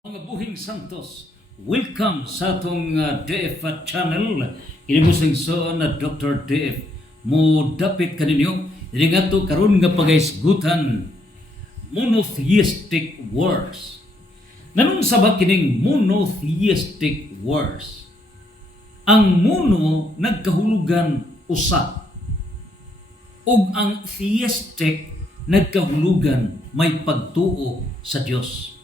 Mga buhing santos, welcome sa atong DF channel. Inimusing so na Dr. DF mo dapit kaninyo dili ngadto karon nga pagaisgutan monotheistic wars. Nanong sabak kining monotheistic wars? Ang mono nagkahulugan usa ug ang theistic nagkahulugan may pagtuo sa Dios.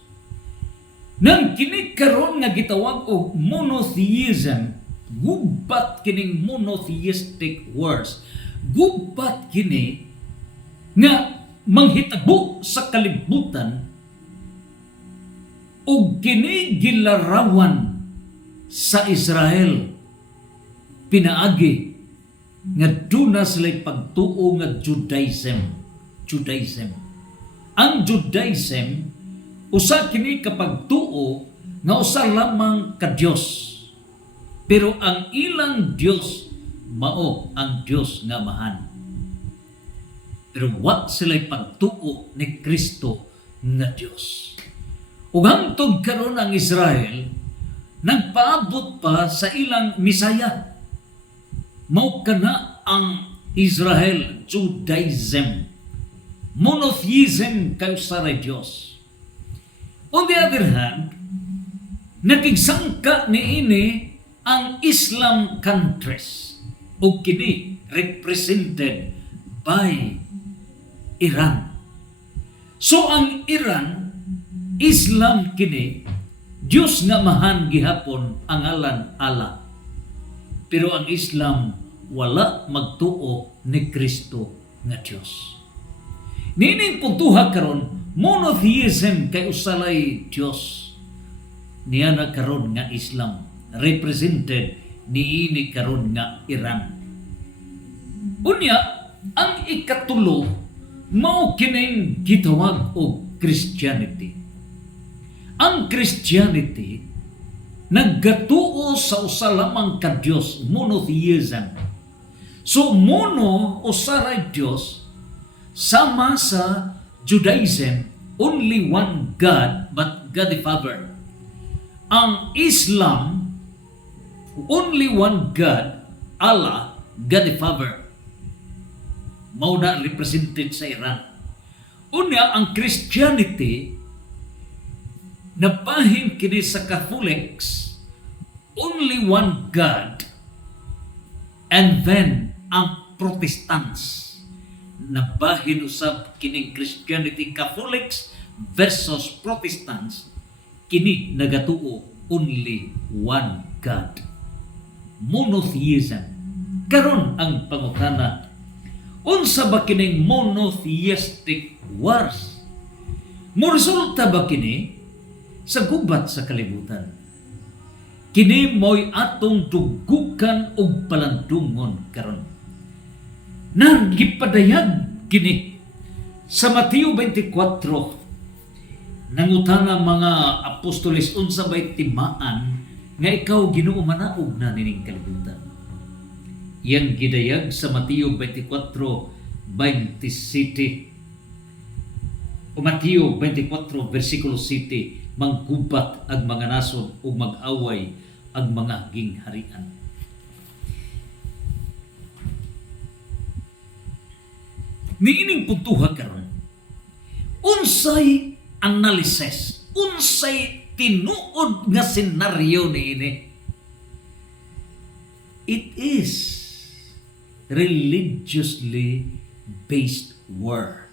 Nang kini karon nga gitawag og monotheism, gubat kining monotheistic wars. Gubat kini nga manghitabo sa kalibutan ug kini gilarawan sa Israel pinaagi nga duna sila'y pagtuo nga Judaism. Ang Judaism usa kini kapag tuo nga usa lamang ka Dios. Pero ang ilang Dios mao ang Dios nga mahan. Pero wa sila'y pagtuo ni Kristo nga Dios. Ug hangtod karon ang Israel nagpaabot pa sa ilang Misaya. Mao kana ang Israel Judaism. Monotheism kay usa ra Dios. On the other hand, nakigsangka niini ang Islam countries o kini represented by Iran. So ang Iran, Islam kini, Diyos nga mahan gihapon ang ngalan Allah. Pero ang Islam wala magtuo ni Kristo nga Diyos. Nining puntuha karon monotheism kay usalay Dios. Niya na karon nga Islam represented niini karon nga Iran. Unya ang ikatulo mao kining gitawag og Christianity. Ang Christianity naggatuo sa usa lamang ka Dios, monotheism. So mono usa ra Dios sama sa Judaism, only one God, but God the Father. Ang Islam, only one God, Allah, God the Father. Mao na represented sa Iran. Unya, ang Christianity, nabahin kini sa Catholics, only one God. And then, ang Protestants, nabahin usab kining Christianity, Catholics versus Protestants, kini nagatuo only one God. Monotheism. Karon ang pangutana, unsa ba kining monotheistic wars? Moresulta ba kini sa gubat sa kalibutan? Kini mo'y atong dugukan og palandungon karon. Nang gipadayag kini sa Mateo 24, nangutana mga apostoles unsa bay timaan nga ikaw Ginoo manaog na nining kalibutan. Yang gidayag sa Mateo 24:27 o Mateo 24 versikulo 7, manggubat ang mga nasod ug mag-away ang mga gingharian. Niining puntuha karon, unsay analysis, unsay tinuod nga senaryo niini? It is religiously based war.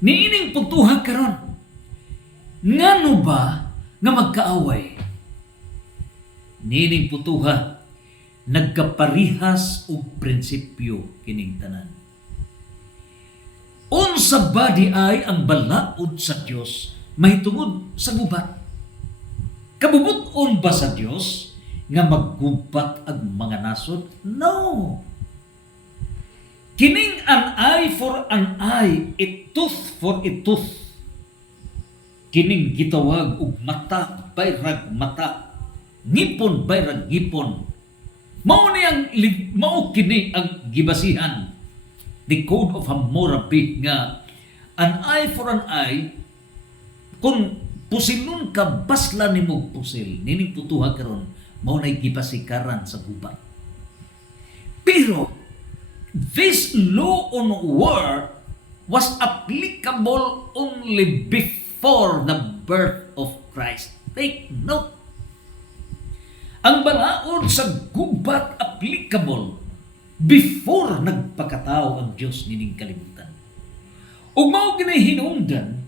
Niining puntuha karon, ngano ba nga magkaaway? Niining puntuha, nagkaparihas og prinsipyo kining tanan. Unsa ba di ay ang balaod sa Dios mahitungod sa gubat? Kabubot-on ba sa Dios nga maggubat ang mga nasod? No. Kining an eye for an eye, a tooth for a tooth. Kining gitawag og mata bayrag mata, ngipon bayrag ngipon. Mao kini ang gibasihan, the Code of Hammurabi, nga an eye for an eye, kung pusilon ka basla nimo pusil nining putuha karon mao nay gipasikaran sa gubat. Pero this law on war was applicable only before the birth of Christ. Take note. Ang balaod sa gubat applicable before nagpakatao ang Dios nining kalibutan. Ug mao kini hinungdan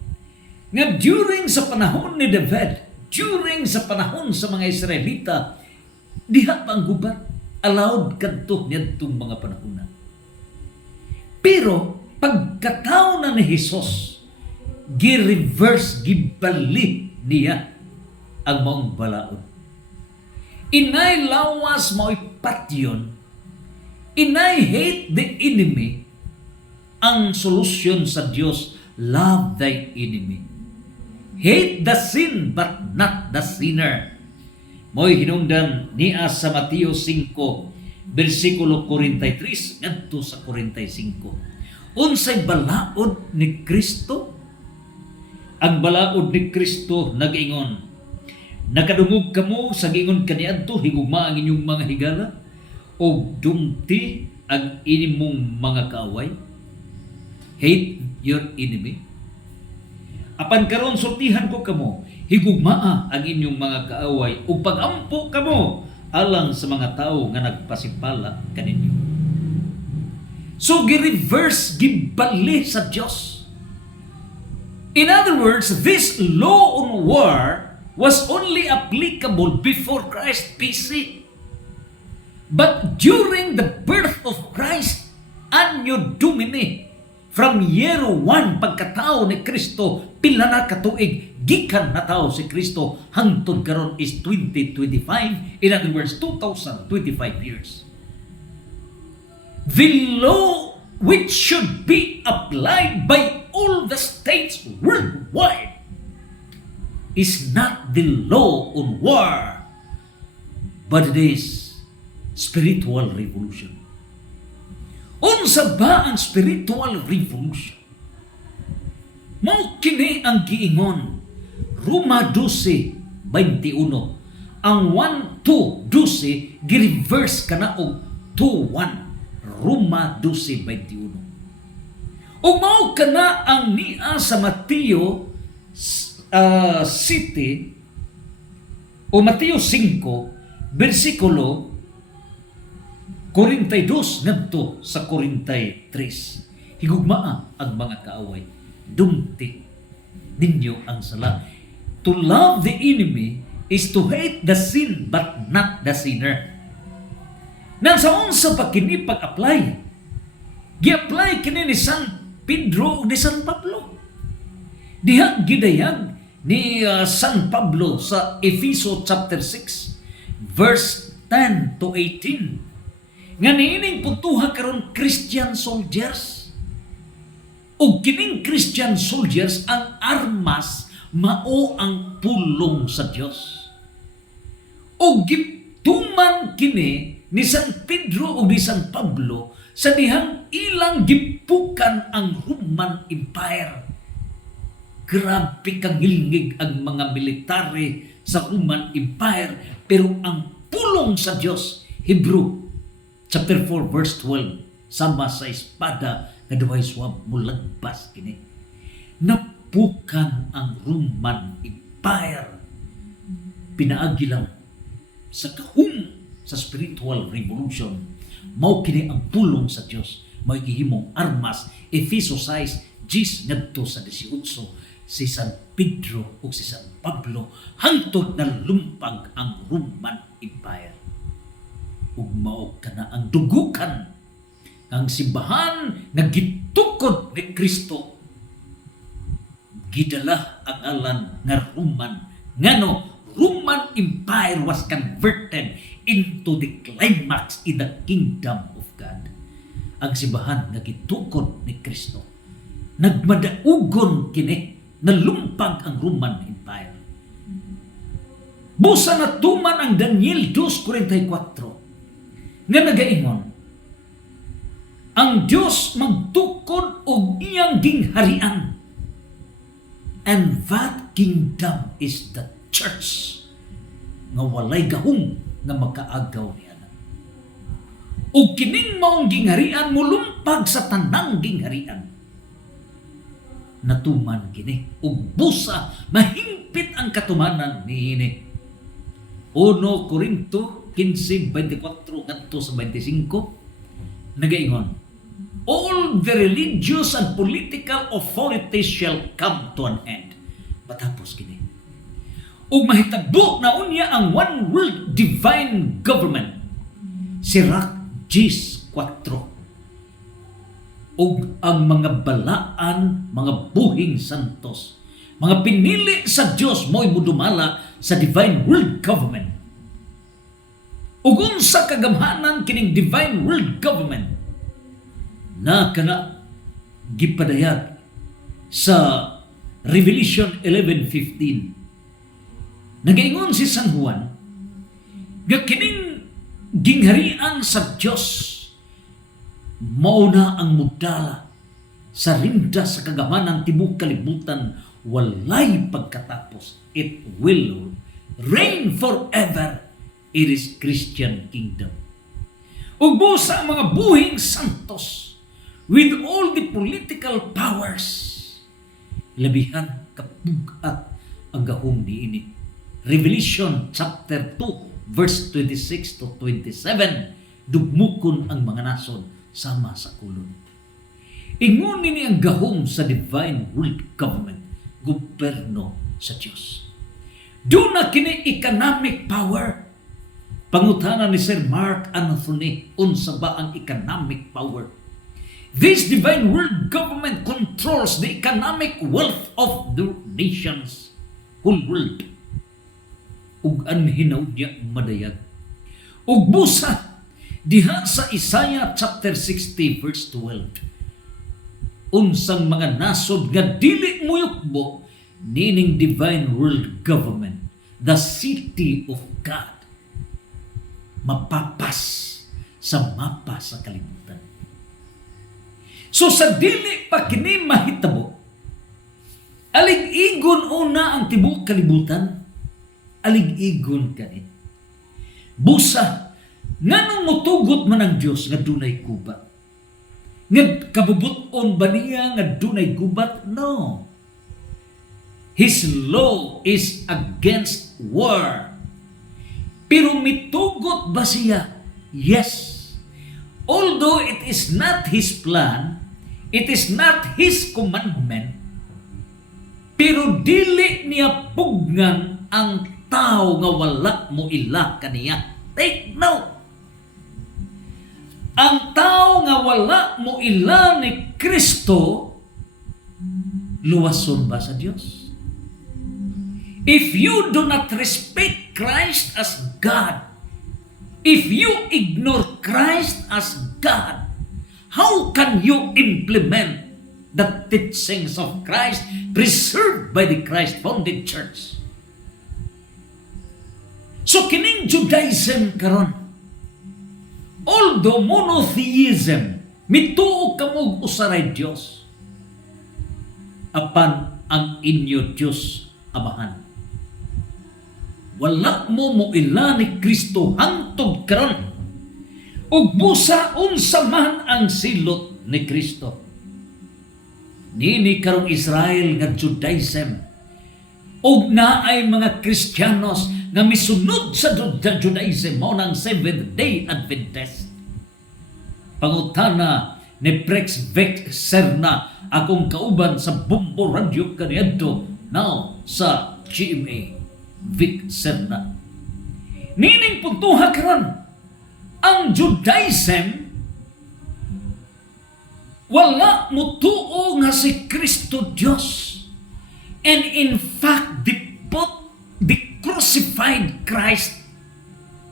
nga during sa panahon ni David, during sa panahon sa mga Israelita, diha pa ang gubat allowed kadto niadtong mga panahon. Pero pagkatao na ni Jesus, gi-reverse, gibalik niya ang maong balaod. Inay lawas mo'y patyon, inay hate the enemy, ang solusyon sa Diyos, love thy enemy. Hate the sin but not the sinner. Mo'y hinungdan niya sa Mateo 5, versikulo 43 ngadto sa 45. Unsay balaod ni Kristo? Ang balaod ni Kristo nag-ingon, nakadungog kamo sa gingon kaniadto higugma ang inyong mga higala o dumti ang inimong mga kaaway. Hate your enemy. Apan karon sultihan ko kamo, higugmaa ang inyong mga kaaway ug pagampo kamo alang sa mga tao nga nagpasipala kaninyo. So gi-reverse, gibali sa Dios. In other words, this law on war was only applicable before Christ BC. But during the birth of Christ, Anno Domini, from year 1 pagkatao ni Kristo, pila na katuig gikan na tao si Kristo hangtod karon is 2025, in other words 2025 years. The law which should be applied by all the states worldwide is not the law on war, but it is spiritual revolution. Unsa ba ang spiritual revolution? Mao kini ang giingon Roma 12:21. Ang 1:2 gi-reverse kana og 2:1. Roma 12:21. Ug mao kana ang niya sa Mateo City o Mateo 5 versikulo 42 ngadto sa 43. Higugmaa ang mga kaaway, dumti ninyo ang sala. To love the enemy is to hate the sin but not the sinner. Nang sa unsa pa kini pag-apply? Gi-apply kini ni San Pedro o ni San Pablo. Diha gidayag ni San Pablo sa Efeso chapter 6 verse 10 to 18. Nga niining putuha karon Christian soldiers. O kining Christian soldiers ang armas mao ang pulong sa Dios. O gituman kini ni San Pedro o ni San Pablo sa dihang ilang gipukan ang Roman Empire. Grabe kangilngig ang mga military sa Roman Empire, pero ang pulong sa Dios, Hebrew chapter 4 verse 12, sama sa espada nga duhay swab mulagbas kini. Napukan ang Roman Empire. Pinaagi lang sa kahung sa spiritual revolution. Mao kini ang pulong sa Dios. Mao gihimong armas. Efeso 6:10 ngadto sa 18. Si San Pedro o si San Pablo hangtod na lumpag ang Roman Empire. Ug mao kana ang dugukan ang simbahan nga gitukod ni Kristo, gidala ang alan nga Roman. Ngano Roman Empire was converted into the climax in the kingdom of God. Ang simbahan nga gitukod ni Kristo, nagmadaugon kini, nalumpag ang Roman Empire. Busa na tuman ang Daniel 2:44 nga nagaingon, ang Dios magtukod og iyang gingharian, and that kingdom is the church nga walay gahom nga makaagaw niya. Ug kining maong gingharian mulumpag sa tanang gingharian. Natuman kini ug busa mahimpit ang katumanan niini. 1 Corinto 15:24 ngadto sa 25 nagaingon, all the religious and political authorities shall come to an end. Patapos kini. Ug mahitabo na unya ang one world divine government. Sirach 10:4. Ug ang mga balaan, mga buhing santos, mga pinili sa Dios mo'y mudumala sa divine world government. Ug unsa kagamhanan kining divine world government na kana gipadayag sa Revelation 11:15. Nagaingon si San Juan nga kining gingharian sa Dios mauna ang mudala sa rinda sa kagamanan tibuok kalibutan, walay pagkatapos. It will reign forever. It is Christian kingdom. Ug busa ang mga buhing santos with all the political powers, labihan kapugat ang gahom niini. Revelation chapter 2 verse 26 to 27, dugmukon ang mga nason sama sa kulon. Ingon nini ang gahom sa divine world government, gobyerno sa Dios. Do na kini economic power. Pangutana ni Sir Mark Anthony, unsa ba ang economic power? This divine world government controls the economic wealth of the nations, whole world. Ug anhinaw niya madayag. Ug busa diha sa Isaiah chapter 60 verse 12. Unsang mga nasod nga dili muyukbo nining divine world government, the city of God, mapapas sa mapa sa kalibutan. So sa dili pa kini mahitabo, alig-igon una ang tibuok kalibutan, alig-igon kani. Busa, nganong mutugot man ang Dios nga dunay gubat? Nga kabubuton ba niya nga dunay gubat? No. His law is against war. Pero mitugot ba siya? Yes. Although it is not His plan, it is not His commandment, pero dili niya pugnan ang tao nga wala mo ila kaniya. Take note. Ang tao nga wala mo ila ni Kristo, luwason ba sa Dios? If you do not respect Christ as God, if you ignore Christ as God, how can you implement the teachings of Christ preserved by the Christ-founded church? So kining Judaism karon, although monotheism, mituo kamog usaray Dios, apan ang inyo Dios Amahan, wala mo ila ni Kristo hangtod karon. Ug busa unsa man ang silot ni Kristo. Nini karong Israel nga Judaism, ug naay mga Kristiyanos nga misunod sa Judaism, mao nang Seventh-day Adventist. Pangutana ni Prex Vic Serna, akong kauban sa Bumbo Radio kaniadto, now sa GMA Vic Serna. Nining puntuha karon, ang Judaism wala mutuo nga si Kristo Dios. And in fact, the crucified Christ,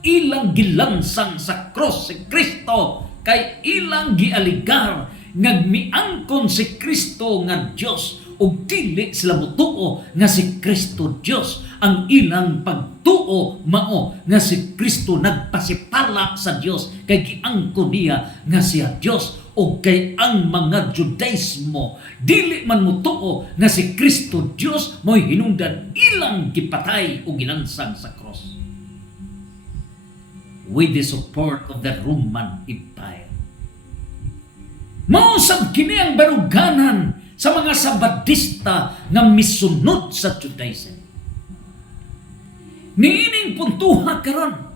ilang gilansang sa cross si Kristo, kay ilang gialigar ngagmiangkon si Kristo nga Dios, ug dili sila mutuo nga si Kristo Dios. Ang ilang pagtuo mao nga si Kristo nagpasipala sa Dios, kay giangkon niya nga siya Dios, o kay ang mga Judaismo dili man mo tuo nga si Kristo Dios mo'y hinungdan ilang gipatay o ginansang sa cross with the support of the Roman Empire. Mausab kini ang baruganan sa mga Sabadista nga misunod sa Judaism. Niining puntuha karon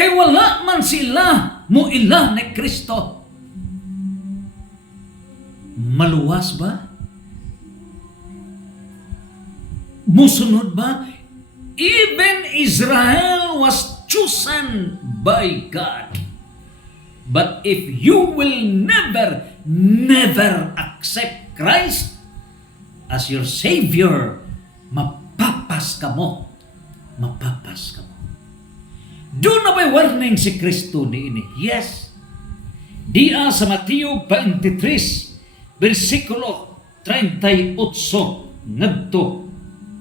kay wala man sila mo ila ni Kristo. Maluwas ba? Musunod ba? Even Israel was chosen by God. But if you will never accept Christ as your Savior, mapapas ka mo. Mapapas ka mo. Doon na may warning si Kristo ni ini. Yes. Diya sa Mateo 23, versikulo 38, ngadto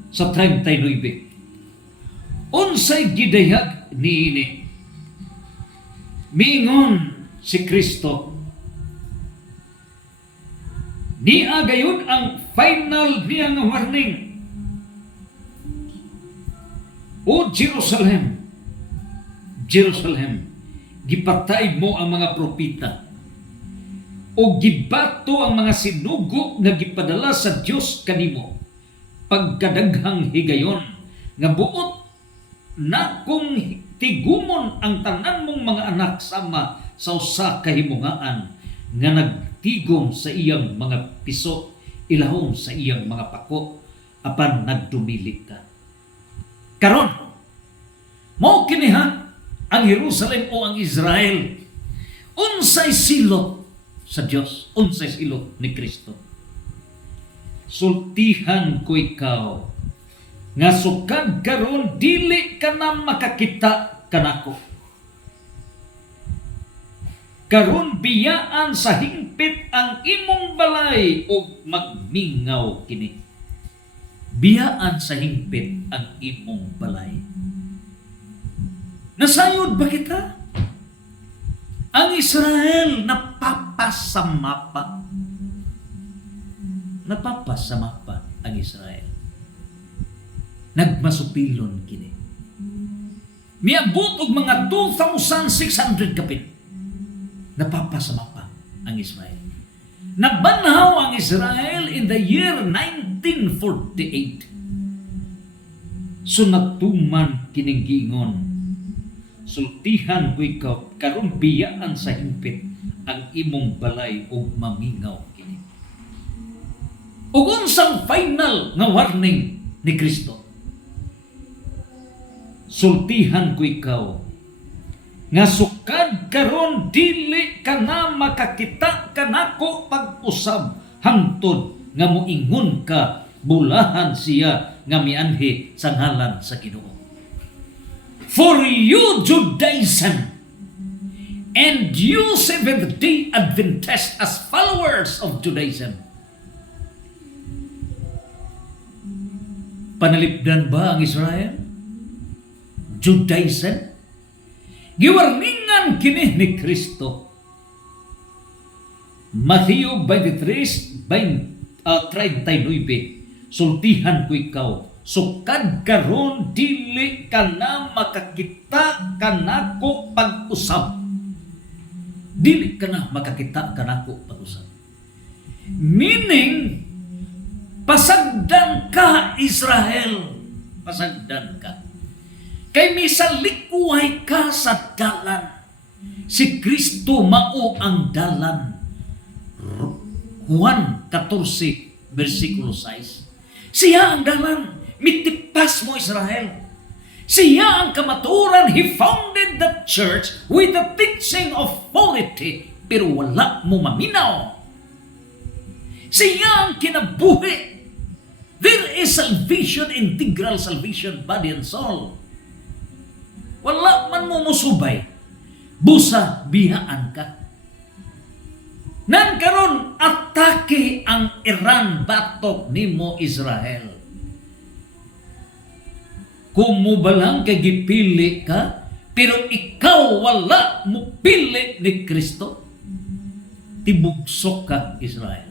sa 39. Unsay gidayag ni ini? Mingon si Kristo. Niya gayon ang final niya nga warning. O Jerusalem, Jerusalem, gipatay mo ang mga propita o gibato ang mga sinugo nga gipadala sa Dios kanimo pagkadaghang higayon nga buot na kung tigumon ang tanan mong mga anak sama sa usa ka himungaan nga nagtigom sa iyang mga piso ilahom sa iyang mga pako apan nagdumili ka. Karon mao kini ha ang Jerusalem o ang Israel unsay silot sa Dios, unsay silot ni Kristo. Sultihan ko ikaw nga sukad karon dili ka na makakita kanako. Karon biyaan sa hingpit ang imong balay ug magmingaw kini. Biyaan sa hingpit ang imong balay. Nasayod ba kita? Ang Israel napapasamapa. Napapasamapa ang Israel. Nagmasupilon kini. Miabot og mga 2,600 kapit. Napapasamapa ang Israel. Nabanhaw ang Israel in the year 1948. Sunatuman kining giingon. Sultihan ko ikaw karon biyaan sa hingpit ang imong balay ug mamingaw kini. Ug unsang final nga warning ni Kristo? Sultihan ko ikaw nga sukad karon dili ka na makakita kanako pag-usab hangtod nga moingon ka bulahan siya nga mianhi sa ngalan sa Ginoo. For you Judaism and you Seventh-day Adventists as followers of Judaism, panalipdan ba ang Israel? Judaism? Giwarningan kini ni Kristo. Mateo 23, 39, sultihan ko ikaw, sukad karon dili ka na makakita kanako pag-usab. Dili ka na makakita kanako pag-usab. Meaning, pasagdan ka Israel. Pasagdan ka. Kay misalikuhay ka sa dalan. Si Kristo mao ang dalan. Juan 14, versikulo 6. Siya ang dalan. Mitipas mo Israel. Siya ang kamaturan. He founded the church with the teaching of authority. Pero wala mo maminaw. Siya ang kinabuhi. There is salvation, integral salvation, body and soul. Wala man mo musubay. Busa, biyaan ka. Nan karon atake ang Iran batok nimo Israel. Kung mo balang kay gipili ka, pero ikaw wala mo pili ni Kristo. tibugsok ka Israel.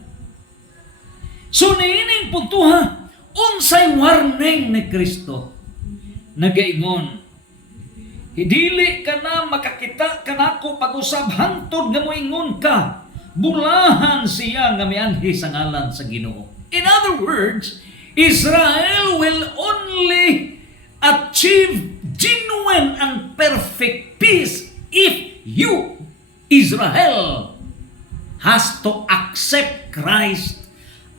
So niining puntuha, unsay warning ni Kristo nagaingon, hidili ka na makakita ka nako pag-usab hangtod nga moingon ka, bulahan siya nga mianhi sa ngalan sa Ginoo. In other words, Israel will only achieve genuine and perfect peace if you, Israel, has to accept Christ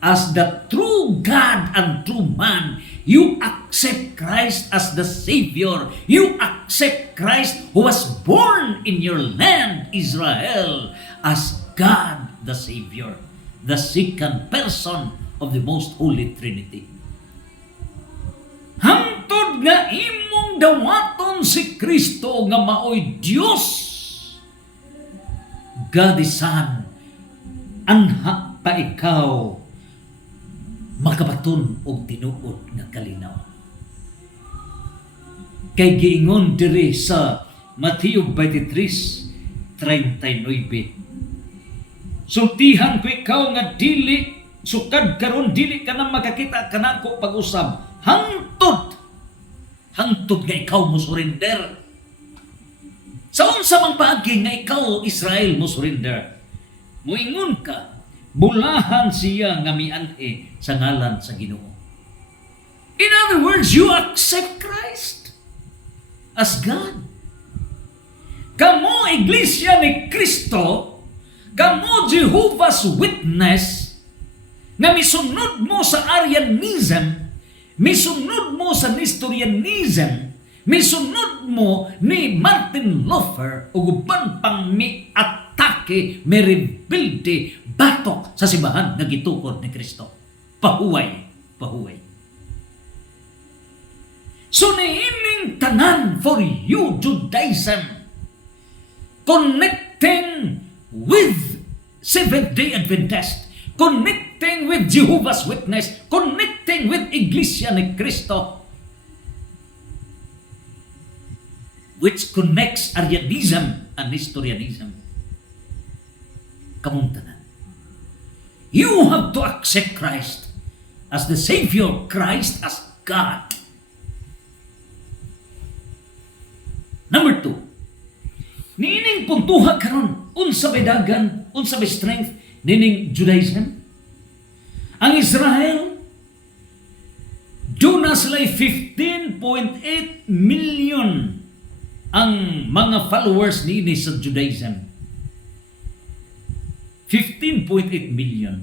as the true God and true man. You accept Christ as the Savior. You accept Christ who was born in your land, Israel, as God the Savior, the second person of the Most Holy Trinity. Hangtod nga imong dawaton si Kristo nga maoy Dios, God the Son, anha pa ikaw makabaton og tinuod nga kalinaw. Kay giingon diri sa Mateo 23:39, sultihan ko ikaw nga dili sukad karon dili ka na makakita kanako pag-usab hangtod nga ikaw mo surrender. Sa unsa mang paagi nga ikaw Israel mo surrender, moingon ka, bulahan siya nga mianhi sa ngalan sa Ginoo. In other words, you accept Christ as God. Kamo iglesia ni Kristo, kamo Jehovah's Witness, nga misunod mo sa Arianism, misunod mo sa Nestorianism, misunod mo ni Martin Luther o uban pang miatake, merebilde, batok sa simbahan nga gitukod ni Kristo. Pahuway. So niining tanan for you, Judaism, connecting with Seventh-day Adventist, connecting with Jehovah's Witness, connecting with Iglesia ni Kristo, which connects Arianism and Nestorianism. Kamong tanan, you have to accept Christ as the Savior, Christ as God. Number 2, nining puntuha karon unsa may dagan, unsa may strength nining Judaism. Ang Israel, doon na sila'y 15.8 million ang mga followers niini sa Judaism. 15.8 million.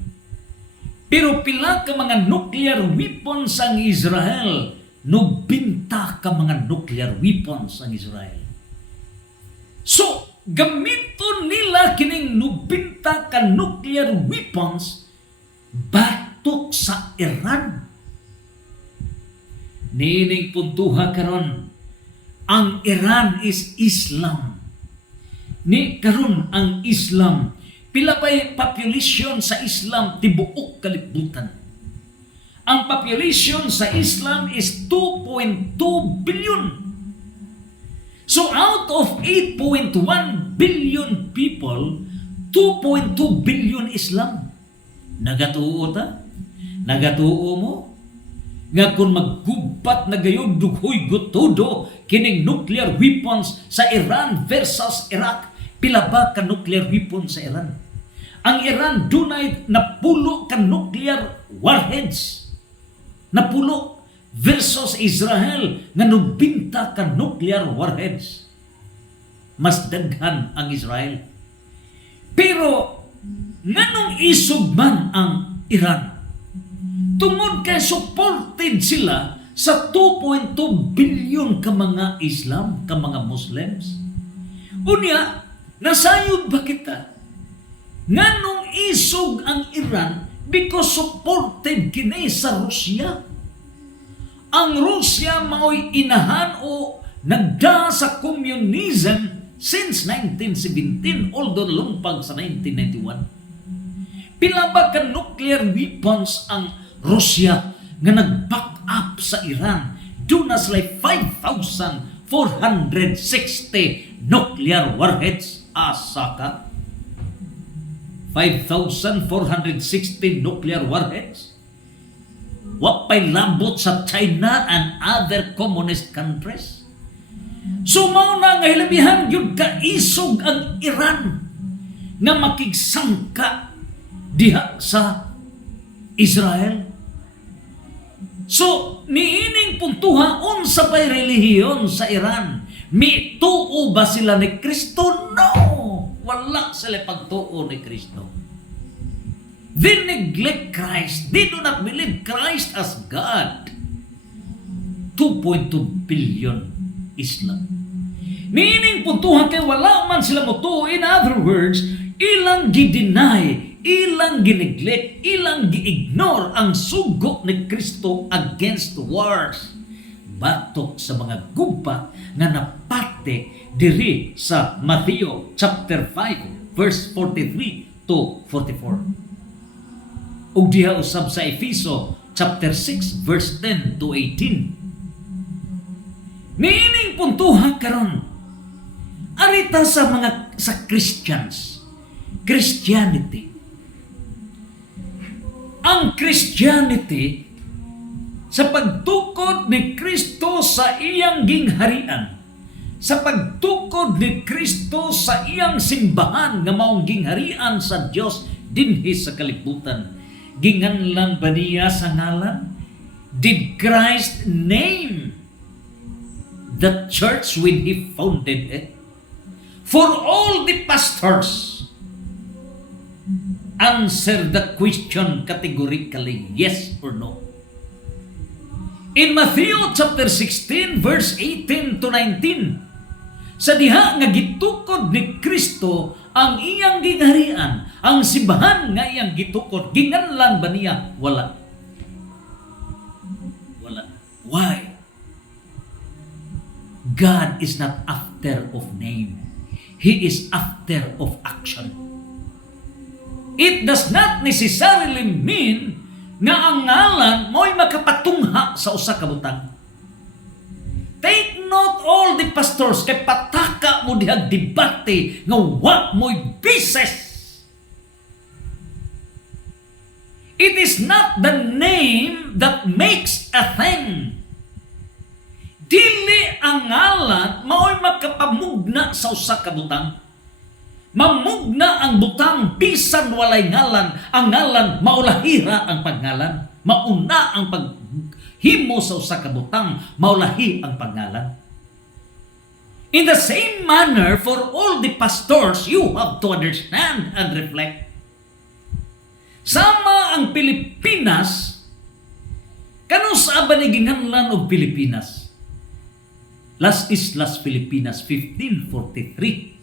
Pero pila ka mga nuclear weapons ang Israel, 90 ka mga nuclear weapons ang Israel. So, gamiton nila kining 90 ka nuclear weapons batok sa Iran. Nining puntuha karon, ang Iran is Islam. Ni karon ang Islam, pila pa'y population sa Islam tibuok kalibutan. Ang population sa Islam is 2.2 billion. So out of 8.1 billion people, 2.2 billion Islam. Nagatuo ta? Nagatuo mo? Nga kung maggubat na gayon dughoy gutudo kining nuclear weapons sa Iran versus Iraq, pila ba ka nuclear weapons sa Iran? Ang Iran dunay napulo ka nuclear warheads. Napulo versus Israel nga 90 ka nuclear warheads. Mas daghan ang Israel. Pero nganong isog man ang Iran? Tungod kay supported sila sa 2.2 billion ka mga Islam, ka mga Muslims. Unya, nasayod ba kita? Nganong isog ang Iran? Because supported kini sa Rusya. Ang Rusya mao'y inahan o nagda sa communism since 1917, although lumpag sa 1991. Pila ba ka nuclear weapons ang Rusya nga nag-back up sa Iran? Doon na sila 5,460 nuclear warheads. Asa ka? 5,460 nuclear warheads. Wa pay labot sa China and other communist countries. So mao na nga hilabihan gyud ka isog ang Iran nga makigsangka diha sa Israel. So niining puntuha unsa pay relihiyon sa Iran? Mituo ba sila ni Kristo? No! Wala sila pagtuo ni Kristo. They neglect Christ. They do not believe Christ as God. 2.2 billion Islam. Meaning puntuhan kay wala man sila motuo. In other words, ilang gideny, ilang gineglect, ilang gi-ignore ang sugo ni Kristo against wars. Batok sa mga gubat na napate diri sa Matthew chapter 5 verse 43 to 44. Ug diha usab sa Efeso chapter 6 verse 10 to 18. Meaning puntuha karon arita sa Christians, Christianity. Ang Christianity sa pagtukod ni Kristo sa iyang gingharian, sa pagtukod ni Kristo sa iyang simbahan nga maong gingharian sa Dios dinhi sa kalibutan. Ginganlan ba niya sa ngalan? Did Christ name the church when He founded it? For all the pastors, answer the question categorically, yes or no. In Matthew chapter 16 verse 18 to 19, sa diha nga gitukod ni Kristo ang iyang gingharian, ang simbahan nga iyang gitukod, ginganlan ba niya? Wala. Wala. Why? God is not after of name. He is after of action. It does not necessarily mean nga ang ngalan mo'y makapatungha sa usa ka butang. Take note all the pastors kay pataka mo dihang debate nga wa mo'y bises. It is not the name that makes a thing. Dili ang ngalan mao'y makapamugna sa usa ka butang. Mamugna ang butang bisan walay ngalan. Ang ngalan maulahira ang pagngalan. Mauna ang paghimo sa usa ka butang, maulahi ang pagngalan. In the same manner, for all the pastors, you have to understand and reflect. Sama ang Pilipinas, kanus sa ba ni ginganlan og Pilipinas? Las Islas Filipinas, 1543.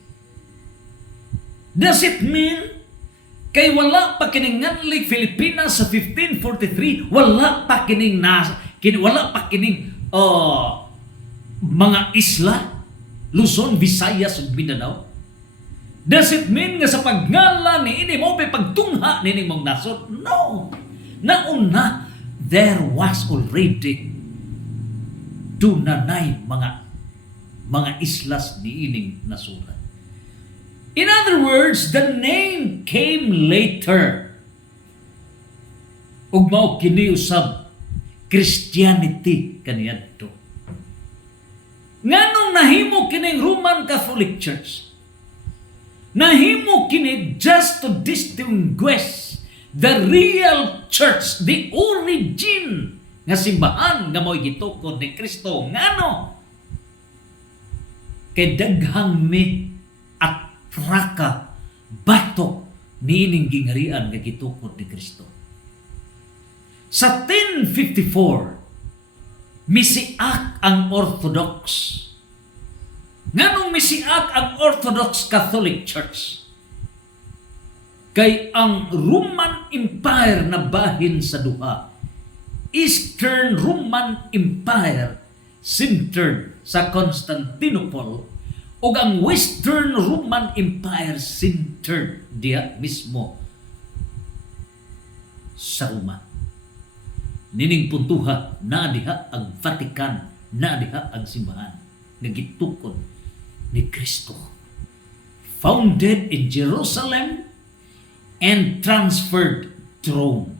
Does it mean kay wala pa kining nganlig Filipinas sa 1543, wala pa kining mga isla, Luzon, Visayas ug Mindanao? Does it mean nga sa pagngalan ni ini mo pagtungha ni mong nasod? No. Nauna there was already dunay mga islas ni ining nasura. In other words, the name came later. Ug mao kini usab Christianity kaniadto. Nganong nahimo kining Roman Catholic Church? Nahimo kini just to distinguish the real church, the origin nga simbahan nga mo'y gitukod ni Kristo. Ngano? Kay daghang mi at traka batok niining gingharian nga gitukod ni Kristo. Sa 1054, misiak ang Orthodox. Nganong misiak ang Orthodox Catholic Church? Kay ang Roman Empire na bahin sa duha, Eastern Roman Empire centered sa Constantinople ug ang Western Roman Empire centered diya mismo sa Roma. Nining puntuha na diha ang Vatican, na diha ang simbahan nga gitukod ni Kristo. Founded in Jerusalem and transferred throne.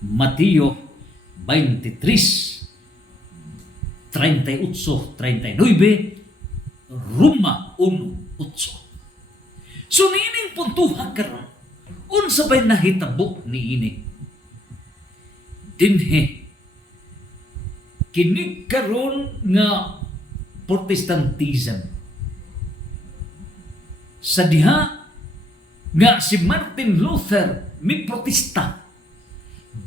Mateo 23, 38, 39, Roma 1:8. So nining puntuhan karon, unsa bay nahitabo niini? Dinhi kini karon nga Protestantism. Sa diha nga si Martin Luther mi protesta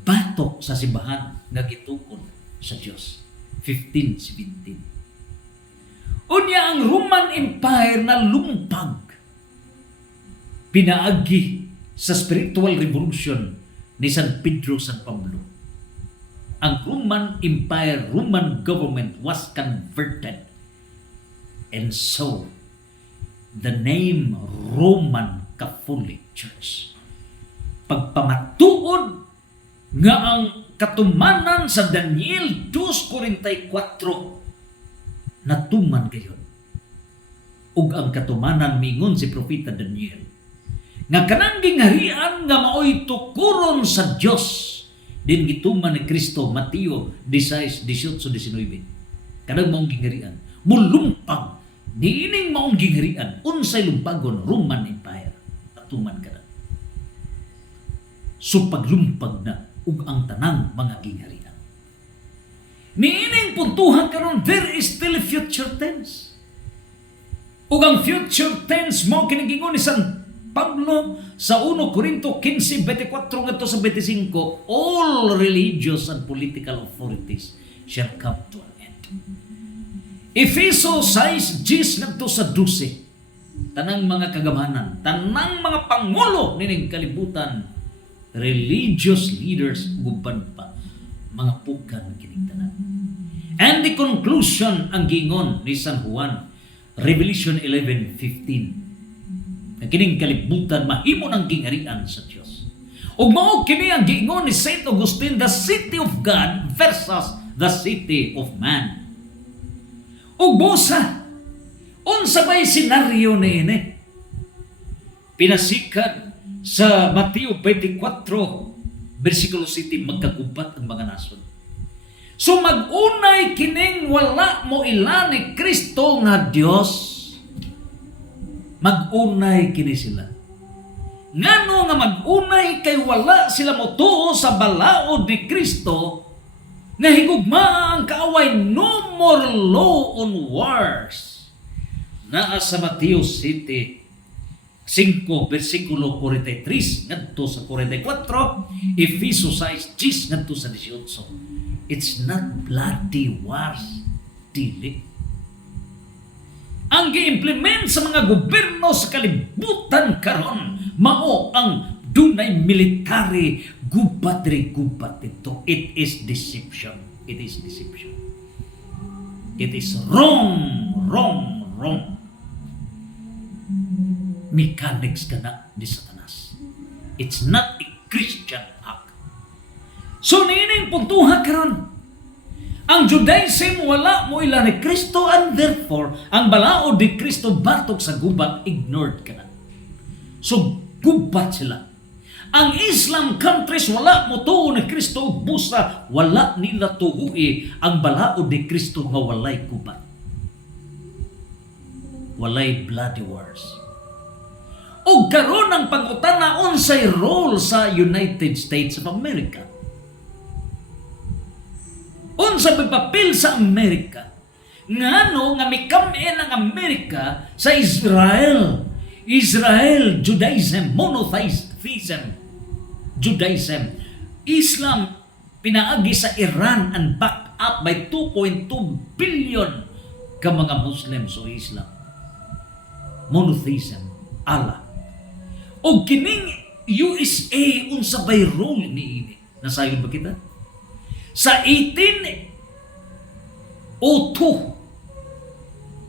batok sa simbahan nga gitukod sa Dios 1517. Unya ang Roman Empire na lumpag pinaagi sa spiritual revolution ni San Pedro San Pablo. Ang Roman Empire, Roman government was converted. And so, the name Roman Catholic Church, pagpamatuod nga ang katumanan sa Daniel 2:44 natuman gayon. Ug ang katumanan mingon si Propeta Daniel nga kanang gingharian nga maoy tukuron sa Dios din gituman ni Kristo, Mateo 16:18-19. Kanang maong gingharian mulumpag niining maong gingharian unsay lumpagon Roman Empire atuman kada. So paglumpag na ug ang tanang mga gingharian. Niining puntuhan karon there is still future tense. Ug ang future tense mo kinigingon ni San Pablo sa 1 Corinto 15:24 ngadto sa 25, all religious and political authorities shall come to an end. Efeso 6:10 ngadto sa 12, tanang mga kagamanan, tanang mga pangulo nining kalibutan, religious leaders guban pa mga pugan kining tanan. And the conclusion ang gingon ni San Juan, Revelation 11:15. Kining kalibutan mahimo ng gingharian sa Dios. Ug mao kini ang giingon ni Saint Augustine, the city of God versus the city of man. Ug busa unsa bay senaryo niini? Pinasikat sa Mateo 24 versikulo 7, magkagubat ang mga nasod. So mag-unay kining wala mo ila ni Kristo nga Dios. Mag-unay kini sila. Ngano nga mag-unay kay wala sila motuo sa balaod ni Kristo nga higugma ang kaaway, no more law on wars. Naa sa Mateo 7:5 versikulo 43 ngadto sa 44, Efeso 6:10 ngadto sa 18. It's not bloody wars, dili. Ang gi-implement sa mga gobyerno sa kalibutan karon mao ang dunay military gubat ito. It is deception. It is deception. It is wrong. Mechanics ka na ni Satanas. It's not a Christian act. So nining puntuha karon, ang Judaism wala mo ila ni Kristo, and therefore ang balaod ni Kristo batok sa gubat, ignored ka na. So gubat sila. Ang Islam countries wala mo tuo ni Kristo, busa wala nila tuoi ang balaod ni Kristo nga walay gubat. Walay bloody wars. O karon ang pangutana unsay role sa United States of America. Unsa may papel sa Amerika? Ngano nga mikam-en ang Amerika sa Israel? Israel, Judaism, monotheism, Judaism. Islam, pinaagi sa Iran and backed up by 2.2 billion ka mga Muslims o Islam. Monotheism, Allah. O kining USA, unsa bay role niini? Nasayon ba kita? Sa 1802,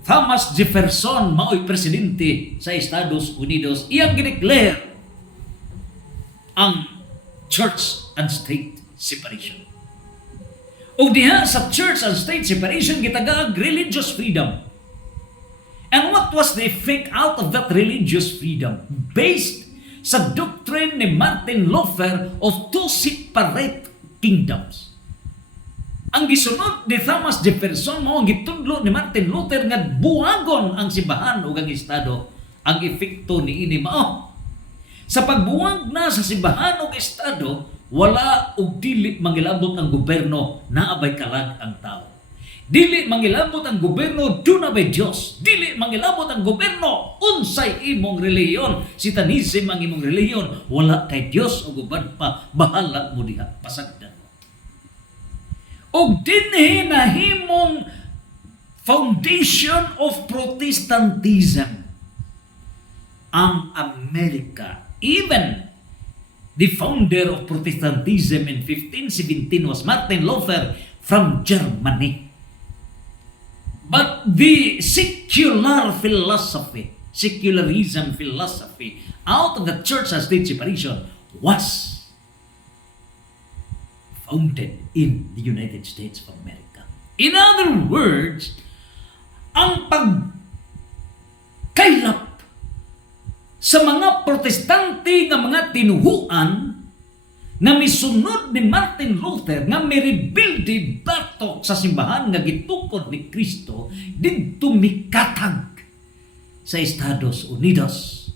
Thomas Jefferson mao'y presidente sa Estados Unidos, iyang gineclare ang church and state separation. O diha sa church and state separation gitagaag religious freedom. And what was the effect out of that religious freedom? Based sa doctrine ni Martin Luther of two separate kingdoms. Ang gisunod ni Thomas Jefferson mao ang gitudlo ni Martin Luther nga buhagon ang simbahan ug ang estado. Ang epekto niini mao sa pagbuwag na sa simbahan ug estado, wala og dili mangilabot ang gobyerno naabay kalag ang tao. Dili mangilabot ang gobyerno dunabay Dios. Dili mangilabot ang gobyerno unsay imong relihiyon. Satanism ang imong relihiyon, wala kay Dios ug uban pa bahala mo diha pasagdan mo. Og dinhi nahimong foundation of Protestantism ang Amerika. Even the founder of Protestantism in 1517 was Martin Luther from Germany. But the secularism philosophy out of the church and state separation was founded in the United States of America. In other words, ang pagkailap sa mga protestante nga mga tinuhuan na misunod ni Martin Luther nga mirebilde batok sa simbahan nga gitukod ni Kristo didto mikatag sa Estados Unidos.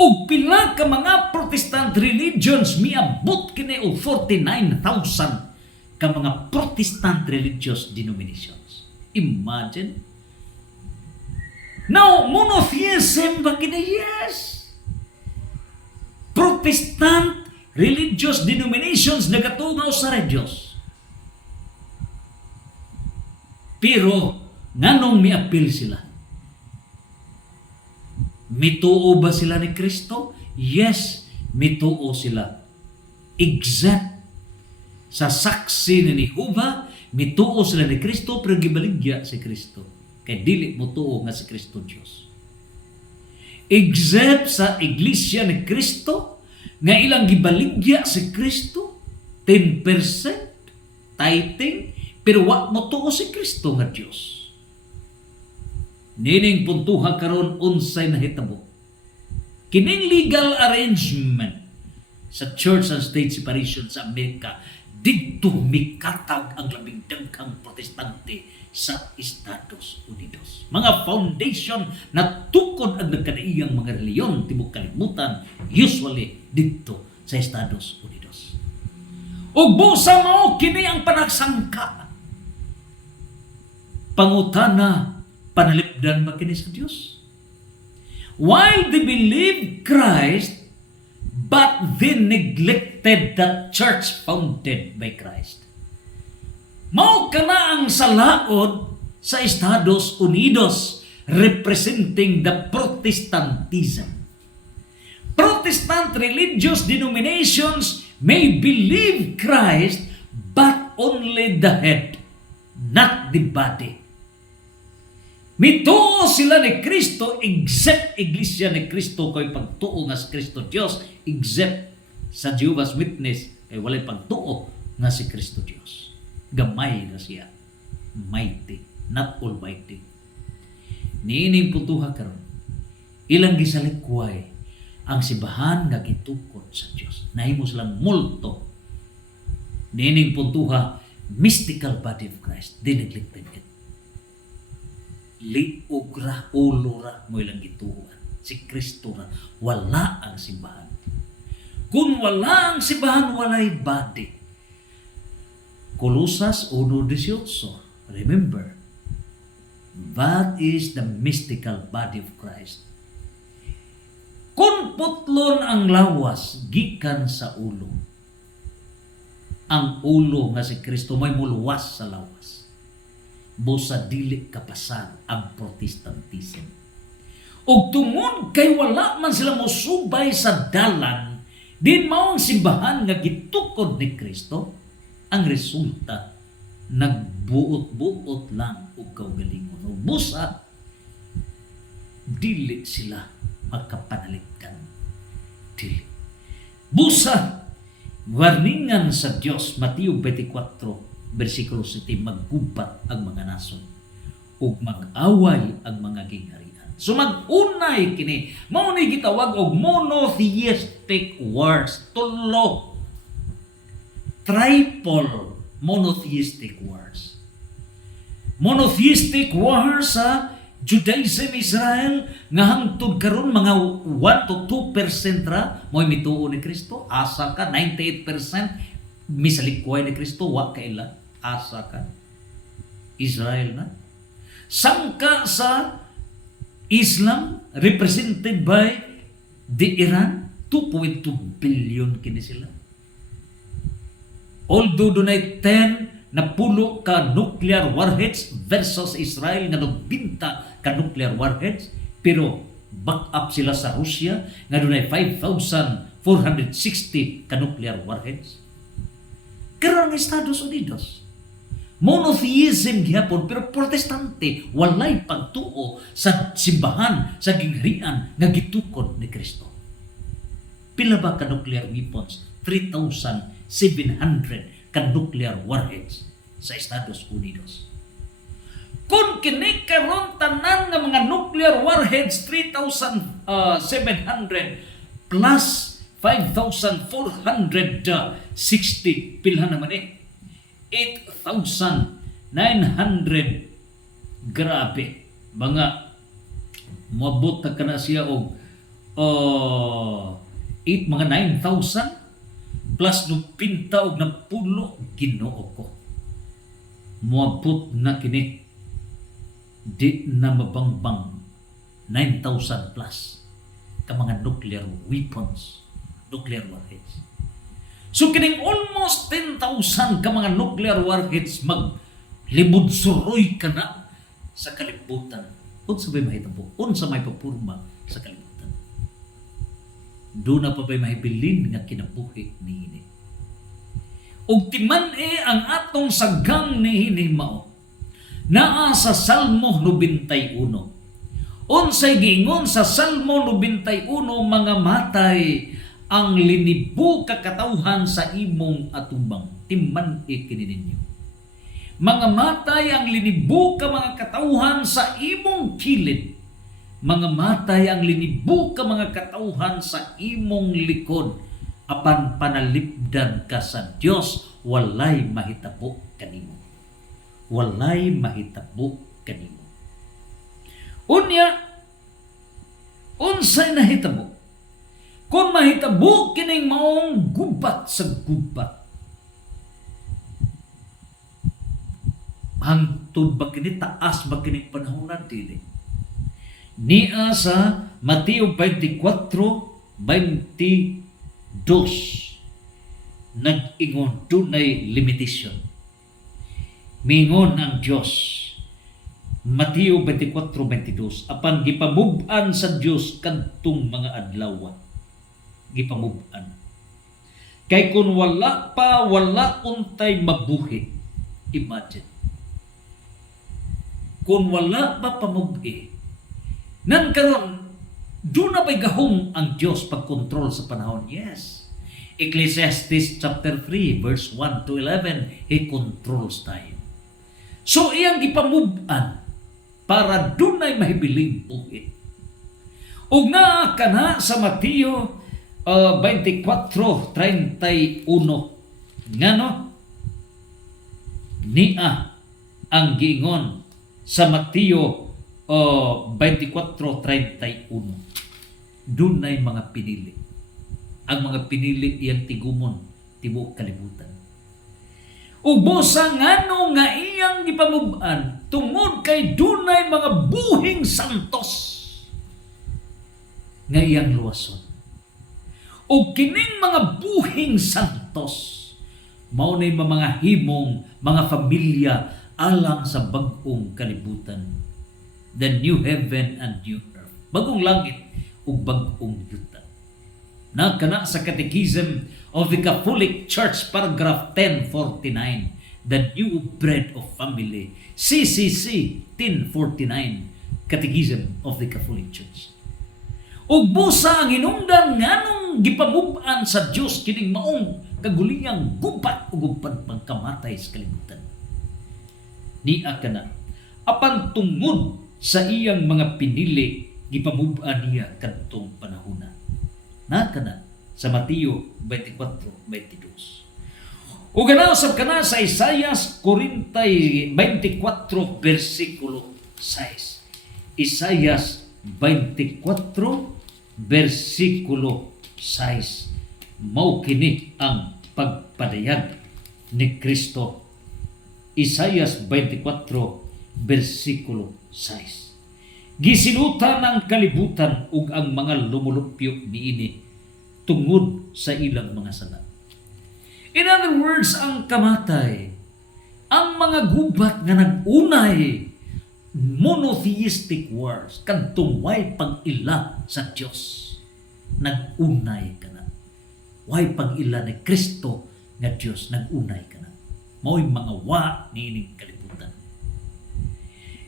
Ug pila ka mga Protestant religions miabot kini og 49,000 ka mga Protestant religious denominations. Imagine. Now, monotheism ba kini? Yes. Protestant religious denominations nagatungaw sa Diyos. Pero nganong miapil sila? Mituo ba sila ni Kristo? Yes, mituo sila. Except sa saksi ni Jehovah, mituo sila ni Kristo pero gibaligya si Kristo. Kay dili mutuo nga si Kristo Dios. Except sa iglesia ni Kristo nga ilang gibaligya si Kristo 10% tithing pero wa mutuo si Kristo nga Dios. Nining puntuha karon unsay nahitabo. Kining legal arrangement sa church and state separation sa Amerika didto mikatag ang labing daghang protestante sa Estados Unidos. Mga foundation na tukod ang nagkadaiyang mga reliyon tibok kalimutan usually dito sa Estados Unidos. Ug busa mao kini ang panagsangka. Pangutana, panalipdan ba kini sa Dios? While they believed Christ, but they neglected the church founded by Christ. Mao kana ang salaod sa Estados Unidos representing the Protestantism. Protestant religious denominations may believe Christ but only the head, not the body. Mituo sila ni Kristo except Iglesia ni Kristo kay pagtuo nga si Kristo Dios, except sa Jehovah's Witness kay walay pagtuo nga si Kristo Dios. Gamay na siya. Mighty, not almighty. Niining putuha karon. Ilang gisalikway ang simbahan nga gitukod sa Dios. Nahimo silang multo. Niining putuha, mystical body of Christ. They neglected it. Liugra, ulura mo ilang gituan. Si Kristo ra. Wala ang simbahan. Kung wala ang simbahan, walay body. Colosas 1:18. Remember, that is the mystical body of Christ. Kung putlon ang lawas, gikan sa ulo. Ang ulo nga si Kristo may muluwas sa lawas. Busa dili kapasar ang Protestantism. Ug tungod kay wala man sila mosubay sa dalan, din mao ang simbahan nga gitukod ni Kristo. Ang resulta, nagbuot-buot lang o kaugalingon. O busa, dili sila magkapanalitan. Dili. Busa, warningan sa Diyos, Mateo 24, versikulo 7, maggubat ang mga nason o mag-away ang mga gingharian. Sumag-unay kini. Mao ni gitawag og monotheistic wars. Tulo. Triple monotheistic wars. Monotheistic wars sa Judaism Israel nga hangtod karon mga 1 to 2% ra mo'y mituo ni Kristo. Asa ka 98% misalikway ni Kristo wa kaila. Asa ka Israel na. Sangka sa Islam represented by the Iran, 2.2 billion kini sila. Although dunay 10 na pulo ka nuclear warheads versus Israel nga 90 ka nuclear warheads, pero back up sila sa Russia nga dunay 5,460 ka nuclear warheads. Karon ang Estados Unidos monotheism gihapon pero protestante, walay pagtuo sa simbahan sa gingharian nga gitukod ni Kristo. Pila ba ka nuclear weapons? 3,700 ka nuclear warheads sa Estados Unidos. Kung kini karon tanan nga mga nuclear warheads 3,700 plus 5,460 pilhan naman 8,900, grabe mga moabot ka na siya og 9,000 plus no pinta og napulo Ginoo ko, moabot na kini di na mabangbang 9,000 plus ka mga nuclear weapons, nuclear warheads. So kining almost 10,000 ka mga nuclear warheads maglibod suroy ka na sa kalibutan. Unsa may mahitabo? Unsa may papurma sa kalibutan? Doon na pa ba'y mahibilin nga kinabuhi ni hini? Og timan ang atong sagang ni hini mao naa sa Salmo 91. Unsay giingon sa Salmo 91, mga matay ang linibo ka katawhan sa imong atubang. Timan kini ninyo. Mga matay ang linibo ka mga katawhan sa imong kilid. Mga matay ang linibo ka mga katawhan sa imong likod. Apan panalipdan ka sa Dios, walay mahitabo kanimo. Walay mahitabo kanimo. Unya, unsay nahitabo? Kung mahitabo kining maong gubat sa gubat, hangtod ba kini taas ba kini panahon natin? Niya sa Mateo 24:22 nag-ingon dunay limitation. Mingon ang Dios. Mateo 24:22, apan gipamub-an sa Dios kadtong mga adlaw. Gipamub-an. Kay kung wala untay mabuhi. Imagine. Kung wala pa pamubi, nan karon doon na ba'y gahong ang Diyos pagkontrol sa panahon? Yes. Ecclesiastes chapter 3 verse 1 to 11, He controls time. So iyang gipamub-an para doon ay mahibiling buhi. Ug naa kana sa Mateo 24:31 ngano niya ang giingon sa Mateo 24:31. Doon ay mga pinili. Ang mga pinili iyang tigumon tibuok kalibutan. Ubosa ngano nga iyang gipamub-an tungod kay dunay mga buhing santos nga iyang luwason. O kining mga buhing santos mao nay mga himong mga pamilya alang sa bag-ong kalibutan, the new heaven and new earth, bagong langit ug bag-ong yuta. Na kana sa Catechism of the Catholic Church paragraph 1049, the new bread of family, CCC 1049, Catechism of the Catholic Church. Ug busa ang hinungdan nganong gipamub-an sa Dios kining maong kaguliyang gubat ug uban pagkamatay sa kalibutan. Ni kana apan tungod sa iyang mga pinili gipamub-an niya kadtong panahona. Nakana sa Mateo 24:22. O ganaw sab kana sa Isaias 24 versikulo 6. Isaias 24 versikulo 6. Mao kini ang pagpadayag ni Kristo. Isaias 24 versikulo 6. Gisinutan ang kalibutan ug ang mga lumulupyo niini tungod sa ilang mga sala. In other words, ang kamatay, ang mga gubat nga nag-unay monotheistic wars kadtong way pag-ila sa Dios, nag-unay kana. Way pag-ila ni Kristo nga Dios, nag-unay kana. Mao'y mga wa niining kalibutan.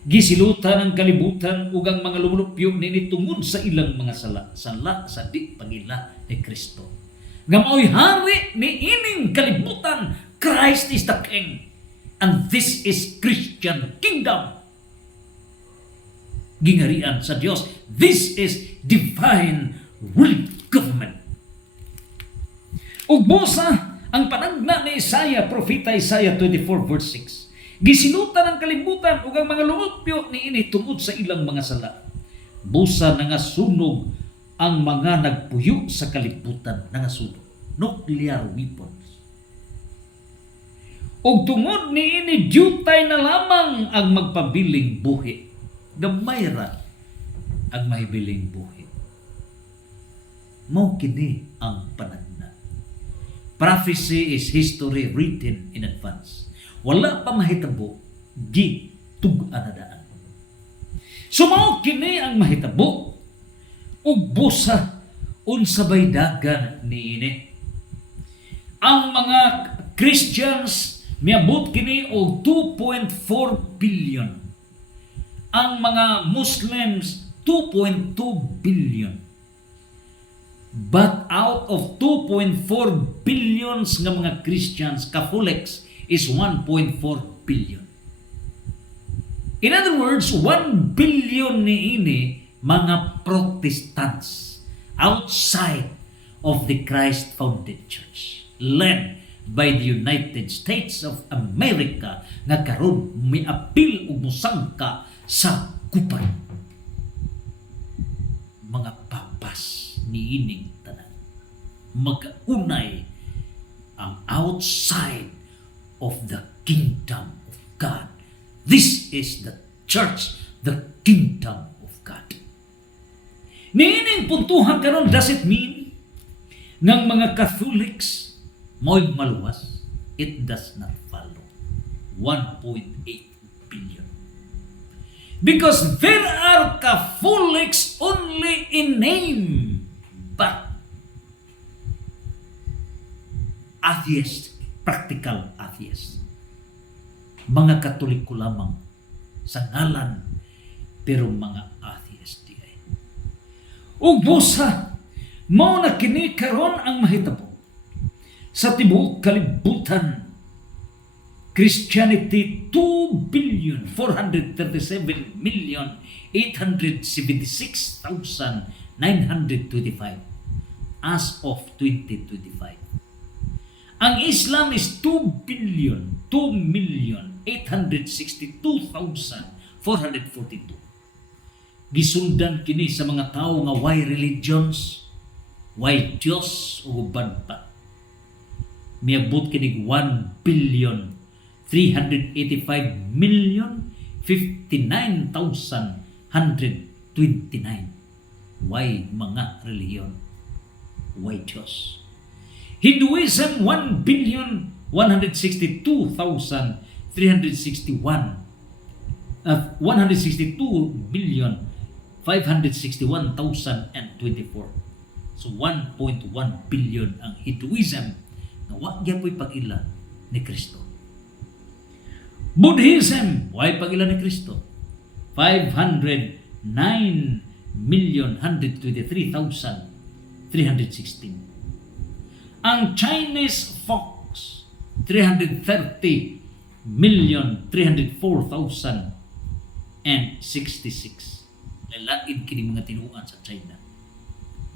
Gisilutan ang kalibutan ug ang mga lumulupyo niini tungod sa ilang mga sala sa di pag-ila ni Kristo. Nga mao'y hari ni ining kalibutan. Christ is the King. And this is Christian kingdom. Gingarian sa Dios. This is divine world government. Ug busa ang panagna ni Isaiah, propeta Isaiah 24 verse 6. Gisinutan ang kalibutan ug ang mga lumupyo niini tungod sa ilang mga sala. Busa nangasunog ang mga nagpuyo sa kalibutan, nangasunog. Nuclear weapons. Ug tungod niini diyutay na lamang ang magpabiling buhi. Gamay ra ang mahibiling buhi. Mao kini ang panagna. Prophecy is history written in advance. Wala pa mahitabo, di tug-an na daan. So mao kini ang mahitabo ug busa unsabay dagan niini. Ang mga Christians miabot kini og 2.4 billion. Ang mga Muslims 2.2 billion. But out of 2.4 billions nga mga Christians, Catholics is 1.4 billion. In other words, 1 billion niini mga Protestants outside of the Christ-founded church, led by the United States of America nga karon miapil ug musangka sa kupay. Mga papas niining tanan mag-unay ang outside of the kingdom of God. This is the church, the kingdom of God. Niining puntuhan karon, does it mean ng mga Catholics mo'y maluwas? It does not follow. 1.8 billion. Because there are Catholics only in name, but atheist, practical atheist. Mga Katoliko lamang sa ngalan, pero mga atheist di ay. Ug busa, mao na kini karon ang mahitabo sa tibuok kalibutan. Christianity 2,437,876,925 as of 2025. Ang Islam is 2,862,442. Gisundan kini sa mga tao nga why religions, why Dios o uban pa. Miabot kini 1,385,059,129. Why mga reliyon? Why Diyos? Hinduism 1,162,361. 162,561,024. So 1.1 billion ang Hinduism na wa gyapon pag-ila ni Kristo. Buddhism, why pag-ila ni Kristo? 509,123,316. Ang Chinese Fox, 330,304,000 and 66. Lalain kini mga tinuan sa China.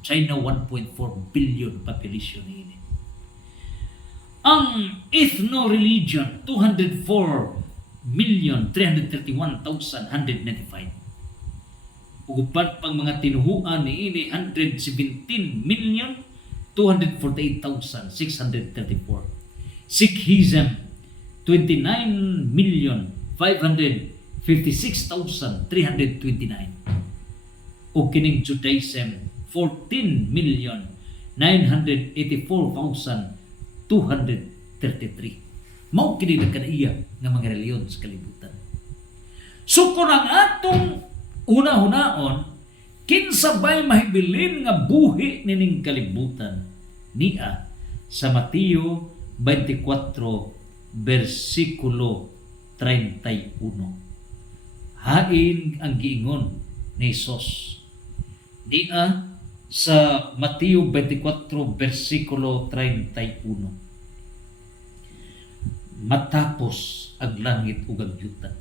China 1.4 billion population ini. Ang ethno-religion 204,331,195. Ugupan pang mga tinuhuan ni ini 117,248,634. Sikhism 29,556,329. O kining Judaism 14,984,233. Mao kini nagkanaiya nga mga reliyon sa kalibutan. So kung ang atong una-hunaon, kinsabay mahibilin nga buhi nining kalibutan niya sa Mateo 24 versikulo 31. Hain ang giingon ni Jesus niya sa Mateo 24 versikulo 31. Matapos ang langit ug ang yuta,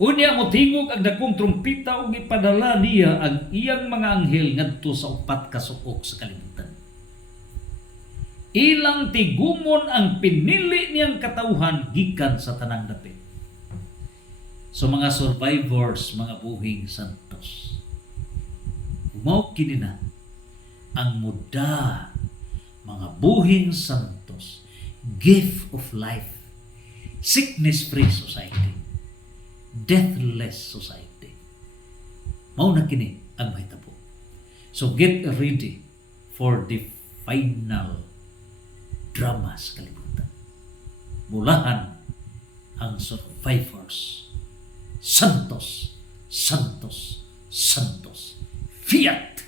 unya motingog ang dakong trumpita ug ipadala niya ang iyang mga anghel ngadto sa upat ka suok sa kalibutan. Ilang tigumon ang pinili niyang katawhan gikan sa tanang dapit. So mga survivors, mga buhing santos, mao kini na ang muda, mga buhing santos, gift of life, sickness-free society, deathless society. Mao na kini ang mahitabo. So get ready for the final drama sa kalibutan. Mulahan ang survivors. Santos, Santos, Santos. Fiat!